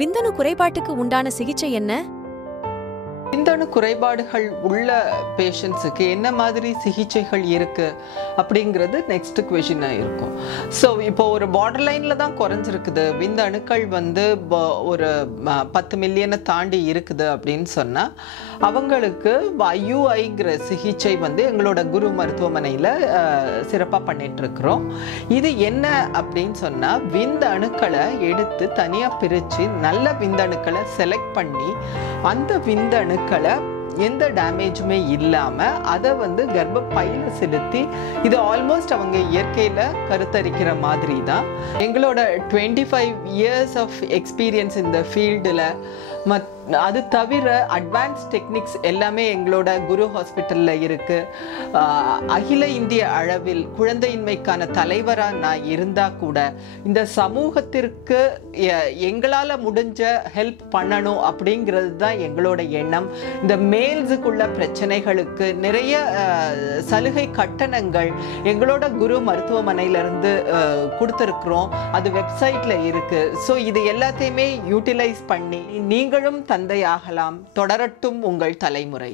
விந்தணு குறைபாட்டுக்கு உண்டான சிகிச்சை என்ன? விந்தணு குறைபாடுகள் உள்ள பேஷண்ட்ஸுக்கு என்ன மாதிரி சிகிச்சைகள் இருக்கு அப்படிங்கிறது நெக்ஸ்ட் கொஸ்டினாக இருக்கும். ஸோ இப்போ ஒரு பார்டர் லைனில் தான் குறைஞ்சிருக்குது, விந்தணுக்கள் வந்து ஒரு 10 மில்லியனை தாண்டி இருக்குது அப்படின்னு சொன்னால் அவங்களுக்கு IUIங்கிற சிகிச்சை வந்து எங்களோட குரு மருத்துவமனையில் சிறப்பாக பண்ணிகிட்ருக்குறோம். இது என்ன அப்படின்னு சொன்னால் விந்தணுக்களை எடுத்து தனியாக பிரித்து நல்ல விந்தணுக்களை செலக்ட் பண்ணி அந்த விந்தணுக்களை எந்த டேமேஜுமே இல்லாமல் அதை வந்து கர்ப்பப்பையில் செலுத்தி இது ஆல்மோஸ்ட் அவங்க இயற்கையில் கருத்தரிக்கிற மாதிரி தான். எங்களோட 25 years ஆஃப் எக்ஸ்பீரியன்ஸ் இந்த ஃபீல்டில் அது தவிர அட்வான்ஸ் டெக்னிக்ஸ் எல்லாமே எங்களோட குரு ஹாஸ்பிட்டலில் இருக்குது. அகில இந்திய அளவில் குழந்தையின்மைக்கான தலைவராக நான் இருந்தால் கூட இந்த சமூகத்திற்கு எங்களால் முடிஞ்ச ஹெல்ப் பண்ணணும் அப்படிங்கிறது தான் எங்களோட எண்ணம். இந்த மேல்ஸுக்குள்ள பிரச்சனைகளுக்கு நிறைய சலுகை கட்டணங்கள் எங்களோட குரு மருத்துவமனையிலேருந்து கொடுத்துருக்குறோம். அது வெப்சைட்டில் இருக்குது. ஸோ இது எல்லாத்தையுமே யூட்டிலைஸ் பண்ணி நீங்களும் தந்தையாகலாம். தொடரட்டும் உங்கள் தலைமுறை.